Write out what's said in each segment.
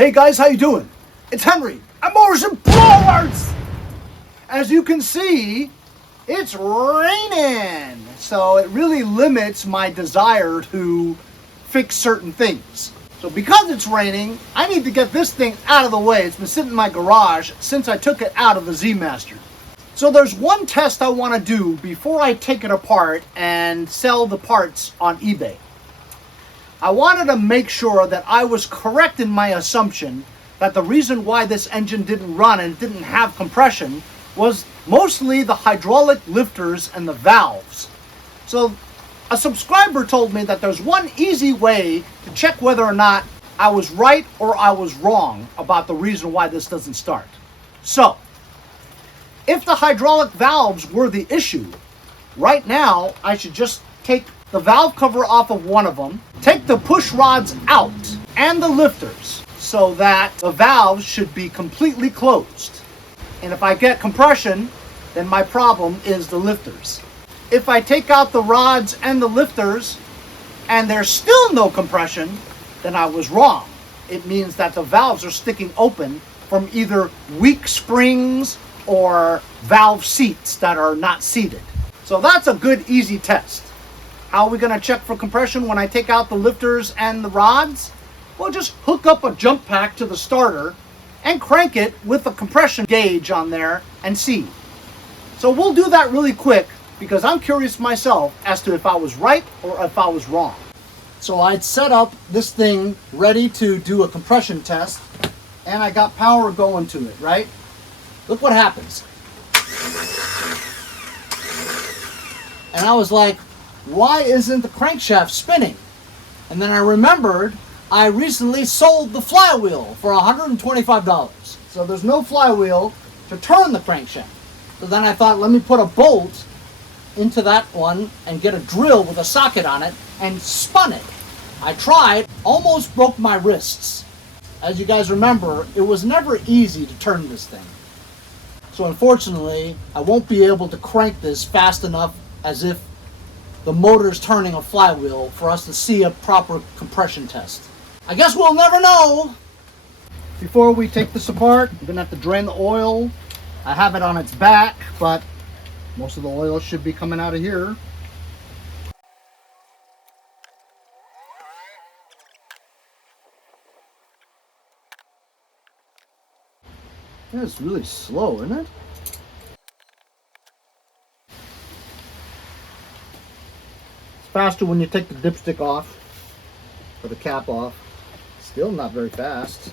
Hey guys, how you doing? It's Henry. I'm Mowers and Blowers! As you can see, it's raining. So it really limits my desire to fix certain things. So because it's raining, I need to get this thing out of the way. It's been sitting in my garage since I took it out of the Z-Master. So there's one test I want to do before I take it apart and sell the parts on eBay. I wanted to make sure that I was correct in my assumption that the reason why this engine didn't run and didn't have compression was mostly the hydraulic lifters and the valves. So a subscriber told me that there's one easy way to check whether or not I was right or I was wrong about the reason why this doesn't start. So, if the hydraulic valves were the issue, right now I should just take the valve cover off of one of them, take the push rods out and the lifters so that the valves should be completely closed. And if I get compression, then my problem is the lifters. If I take out the rods and the lifters and there's still no compression, then I was wrong. It means that the valves are sticking open from either weak springs or valve seats that are not seated. So that's a good, easy test. How are we going to check for compression when I take out the lifters and the rods? Well, just hook up a jump pack to the starter and crank it with a compression gauge on there and see. So we'll do that really quick because I'm curious myself as to if I was right or if I was wrong. So I'd set up this thing ready to do a compression test and I got power going to it, right? Look what happens. And I was like, why isn't the crankshaft spinning? And then I remembered I recently sold the flywheel for $125. So there's no flywheel to turn the crankshaft. So then I thought, let me put a bolt into that one and get a drill with a socket on it and spun it. I tried, almost broke my wrists. As you guys remember, it was never easy to turn this thing. So unfortunately, I won't be able to crank this fast enough as if the motor's turning a flywheel for us to see a proper compression test. I guess we'll never know. Before we take this apart, I'm gonna have to drain the oil. I have it on its back, but most of the oil should be coming out of here. It's really slow, isn't it? Faster when you take the dipstick off, or the cap off. Still not very fast.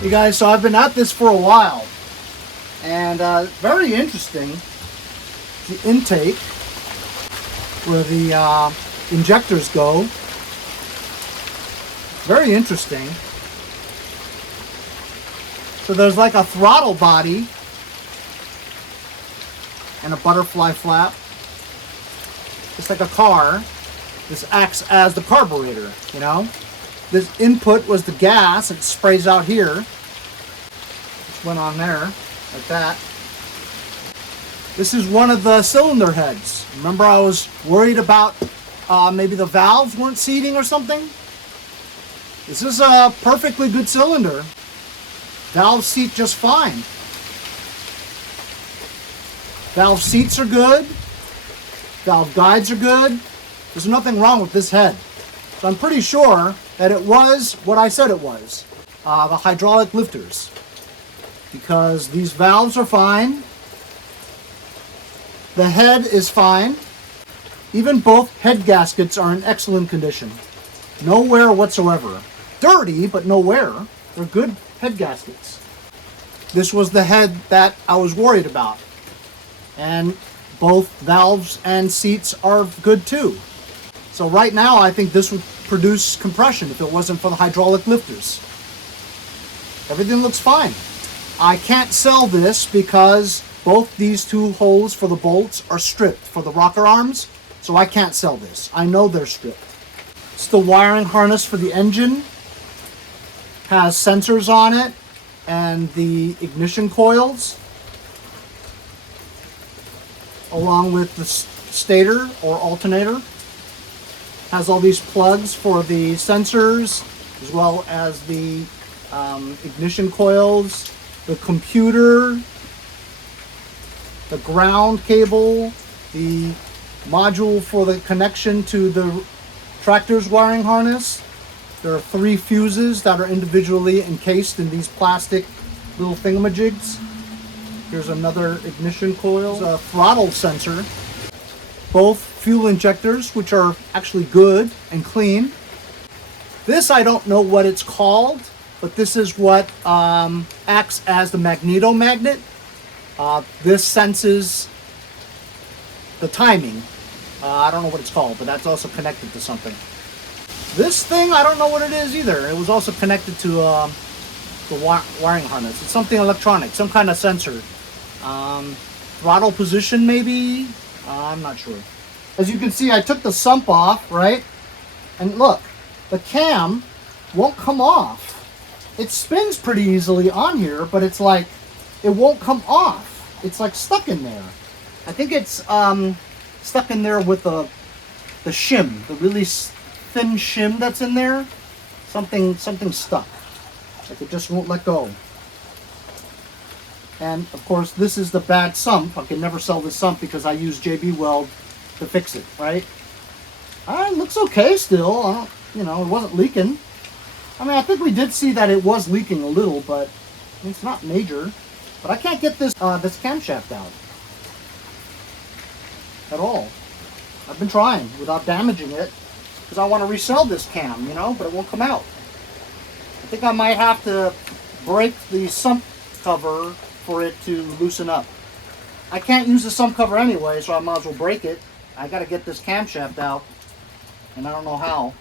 You guys, so I've been at this for a while, and very interesting, the intake where the injectors go. Very interesting. So there's like a throttle body and a butterfly flap. It's like a car. This acts as the carburetor, you know. This input was the gas. It sprays out here. Just went on there, like that. This is one of the cylinder heads. Remember I was worried about maybe the valves weren't seating or something? This is a perfectly good cylinder. Valves seat just fine. Valve seats are good. Valve guides are good. There's nothing wrong with this head. So I'm pretty sure that it was what I said it was. The hydraulic lifters. because these valves are fine. The head is fine. Even both head gaskets are in excellent condition. No wear whatsoever. Dirty, but no wear. They're good head gaskets. This was the head that I was worried about. And both valves and seats are good too. So right now I think this would produce compression if it wasn't for the hydraulic lifters. Everything looks fine. I can't sell this because both these two holes for the bolts are stripped for the rocker arms, so I can't sell this. I know they're stripped. It's the wiring harness for the engine. Has sensors on it and the ignition coils, along with the stator or alternator. Has all these plugs for the sensors, as well as the ignition coils, the computer, the ground cable, the module for the connection to the tractor's wiring harness. There are 3 fuses that are individually encased in these plastic little thingamajigs. Here's another ignition coil, a throttle sensor, both fuel injectors, which are actually good and clean. This, I don't know what it's called, but this is what acts as the magneto magnet. This senses the timing. I don't know what it's called, but that's also connected to something. This thing, I don't know what it is either. It was also connected to the wiring harness. It's something electronic, some kind of sensor. Throttle position maybe? I'm not sure. As you can see, I took the sump off, right? And look, the cam won't come off. It spins pretty easily on here, but it's like, it won't come off. It's like stuck in there. I think it's stuck in there with the shim, the really thin shim that's in there. Something stuck. Like it just won't let go. And of course, this is the bad sump. I can never sell this sump because I use JB Weld to fix it, right? It looks okay still. You know, it wasn't leaking. I mean, I think we did see that it was leaking a little, but it's not major. But I can't get this this camshaft out at all. I've been trying without damaging it because I want to resell this cam, you know, but it won't come out. I think I might have to break the sump cover for it to loosen up. I can't use the sump cover anyway, so I might as well break it. I got to get this camshaft out, and I don't know how.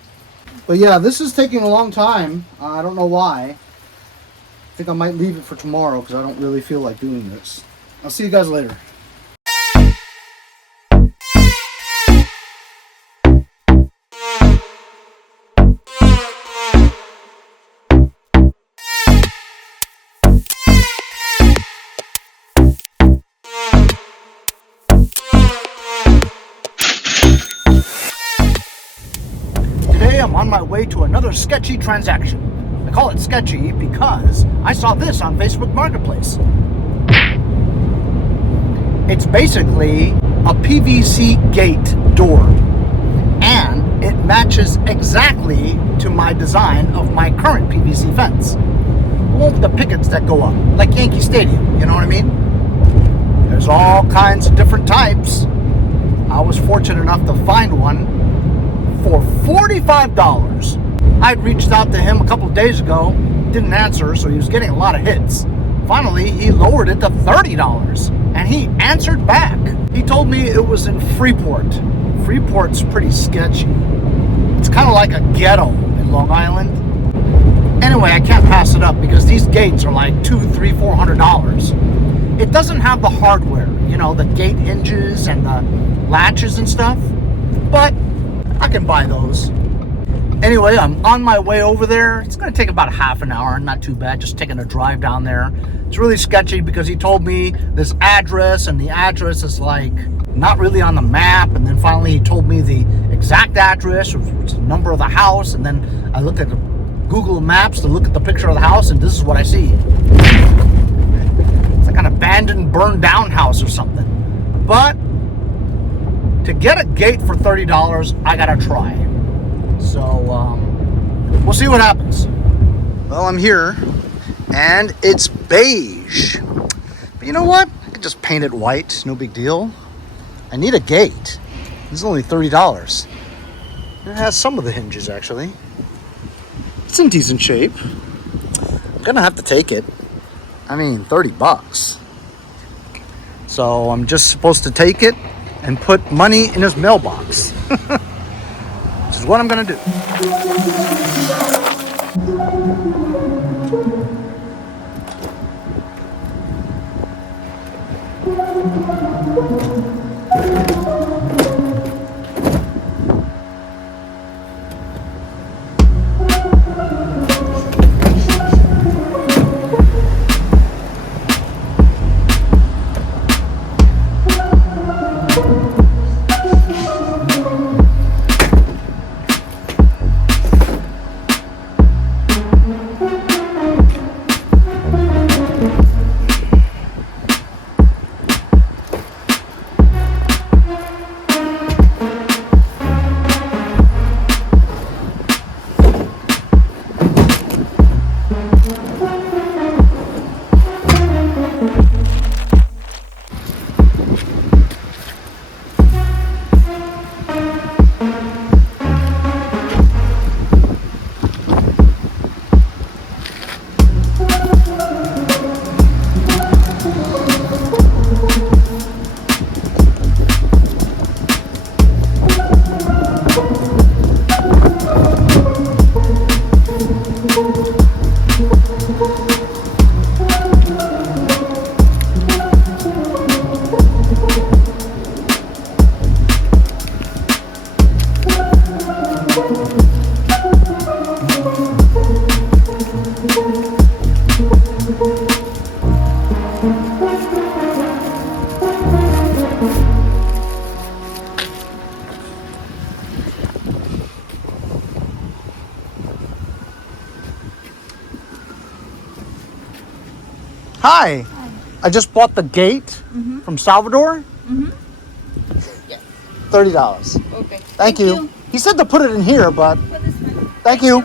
But yeah, this is taking a long time. I don't know why. I think I might leave it for tomorrow because I don't really feel like doing this. I'll see you guys later. Today I'm on my way to another sketchy transaction. I call it sketchy because I saw this on Facebook Marketplace. It's basically a PVC gate door, and it matches exactly to my design of my current PVC fence. The one with the pickets that go up, like Yankee Stadium, you know what I mean? There's all kinds of different types. I was fortunate enough to find one for $45. I'd reached out to him a couple of days ago, didn't answer, so he was getting a lot of hits. Finally, he lowered it to $30, and he answered back. He told me it was in Freeport. Freeport's pretty sketchy. It's kind of like a ghetto in Long Island. Anyway, I can't pass it up because these gates are like $200, $300, $400. It doesn't have the hardware, you know, the gate hinges and the latches and stuff, but I can buy those. Anyway, I'm on my way over there. It's going to take about half an hour, not too bad, just taking a drive down there. It's really sketchy because he told me this address, and the address is like not really on the map, and then finally he told me the exact address, which was the number of the house, and then I looked at Google Maps to look at the picture of the house, and this is what I see. It's like an abandoned, burned down house or something. But to get a gate for $30, I gotta try. So we'll see what happens. Well, I'm here, and it's beige. But you know what? I could just paint it white, no big deal. I need a gate. This is only $30. It has some of the hinges actually. It's in decent shape. I'm gonna have to take it. I mean, 30 bucks. So I'm just supposed to take it and put money in his mailbox. Which is what I'm gonna do. Hi. Hi. I just bought the gate from Salvador. Yes. $30. Okay. Thank you. He said to put it in here, but thank you.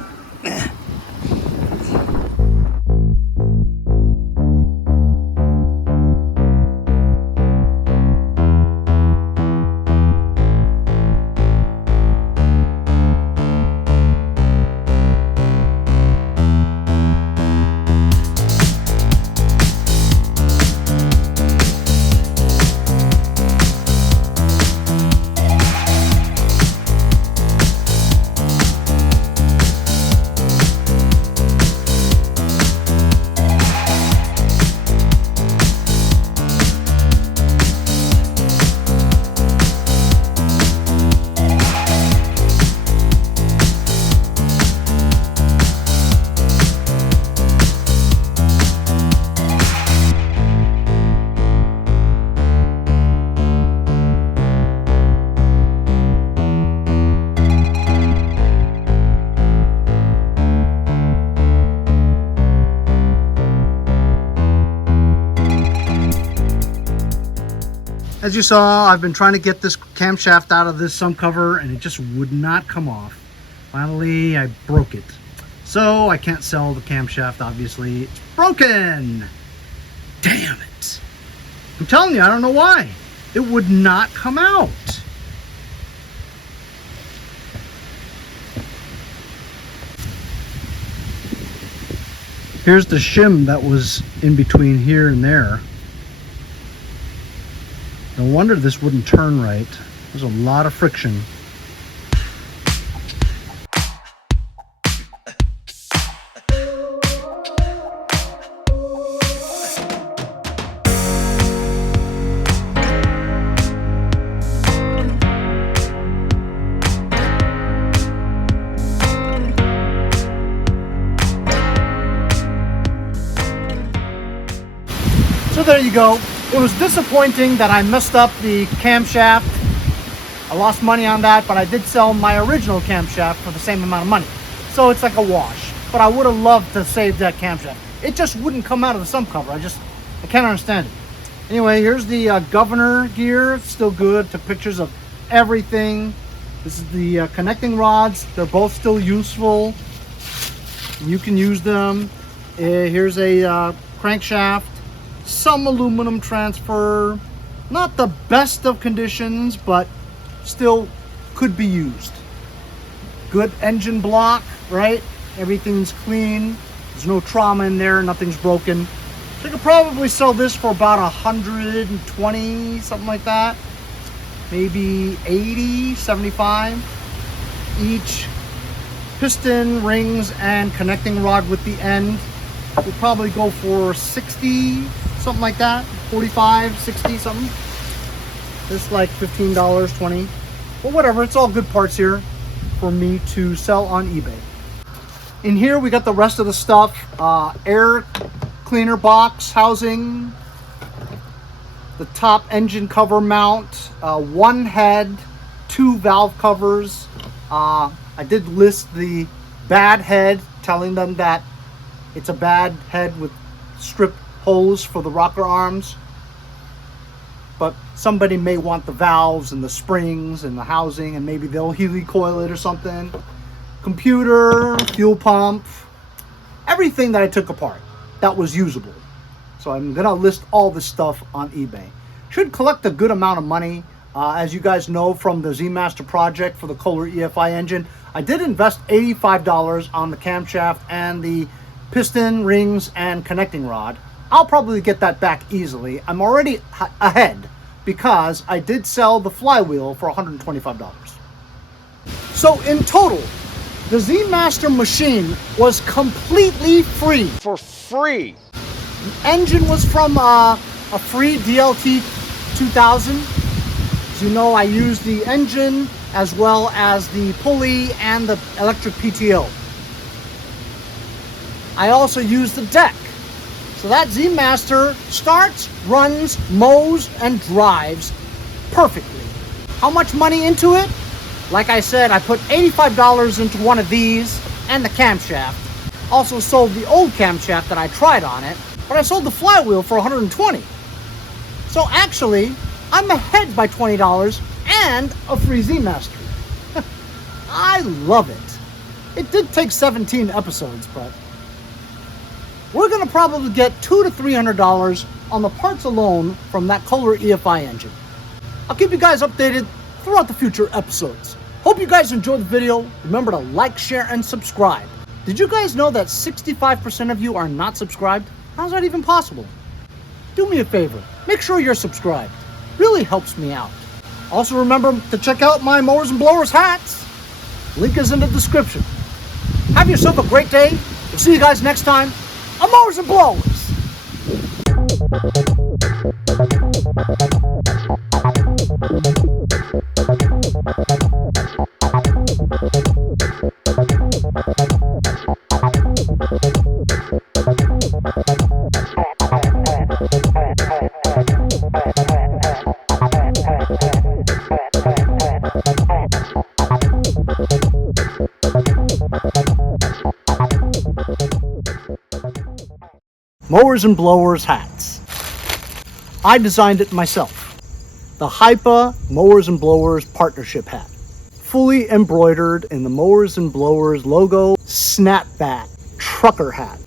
As you saw, I've been trying to get this camshaft out of this sump cover and it just would not come off. Finally, I broke it. So I can't sell the camshaft, obviously. It's broken! Damn it! I'm telling you, I don't know why. It would not come out. Here's the shim that was in between here and there. No wonder this wouldn't turn right. There's a lot of friction. So there you go. It was disappointing that I messed up the camshaft. I lost money on that, but I did sell my original camshaft for the same amount of money. So it's like a wash. But I would have loved to save that camshaft. It just wouldn't come out of the sump cover. I can't understand it. Anyway, here's the governor gear. It's still good. Took pictures of everything. This is the connecting rods. They're both still useful. You can use them. Here's a crankshaft, some aluminum transfer. Not the best of conditions, but still could be used. Good engine block, right? Everything's clean. There's no trauma in there, nothing's broken. So you could probably sell this for about 120, something like that. Maybe 80, 75 each. Piston, rings, and connecting rod with the end would probably go for 60, something like that. 45, 60, something. This like $15, 20. But whatever, it's all good parts here for me to sell on eBay. In here we got the rest of the stuff. Air cleaner box housing, the top engine cover mount, one head, 2 valve covers. I did list the bad head, telling them that it's a bad head with strip holes for the rocker arms. But somebody may want the valves and the springs and the housing, and maybe they'll helicoil it or something. Computer, fuel pump, everything that I took apart that was usable. So I'm gonna list all this stuff on eBay. Should collect a good amount of money. As you guys know from the Z-Master project for the Kohler EFI engine, I did invest $85 on the camshaft and the piston, rings, and connecting rod. I'll probably get that back easily. I'm already ahead because I did sell the flywheel for $125. So in total, the Z-Master machine was completely free. For free. The engine was from a free DLT 2000. As you know, I used the engine as well as the pulley and the electric PTO. I also used the deck. So that Z-Master starts, runs, mows, and drives perfectly. How much money into it? Like I said, I put $85 into one of these and the camshaft. Also sold the old camshaft that I tried on it, but I sold the flywheel for $120. So actually, I'm ahead by $20 and a free Z-Master. I love it. It did take 17 episodes, but we're gonna probably get $200 to $300 on the parts alone from that Kohler EFI engine. I'll keep you guys updated throughout the future episodes. Hope you guys enjoyed the video. Remember to like, share, and subscribe. Did you guys know that 65% of you are not subscribed? How's that even possible? Do me a favor, make sure you're subscribed. Really helps me out. Also remember to check out my Mowers and Blowers hats. Link is in the description. Have yourself a great day. We'll see you guys next time on Mowers and Blowers. Mowers and Blowers hats. I designed it myself. The HIPA Mowers and Blowers partnership hat. Fully embroidered in the Mowers and Blowers logo, snapback trucker hat.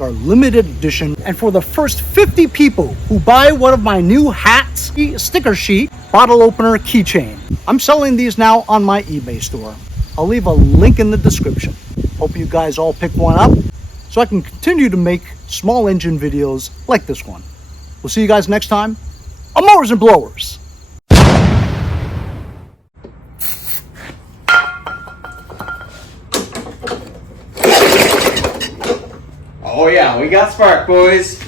Our limited edition, and for the first 50 people who buy one of my new hats, sticker sheet, bottle opener, keychain. I'm selling these now on my eBay store. I'll leave a link in the description. Hope you guys all pick one up so I can continue to make small engine videos like this one. We'll see you guys next time on Mowers and Blowers. Oh yeah, we got spark, boys.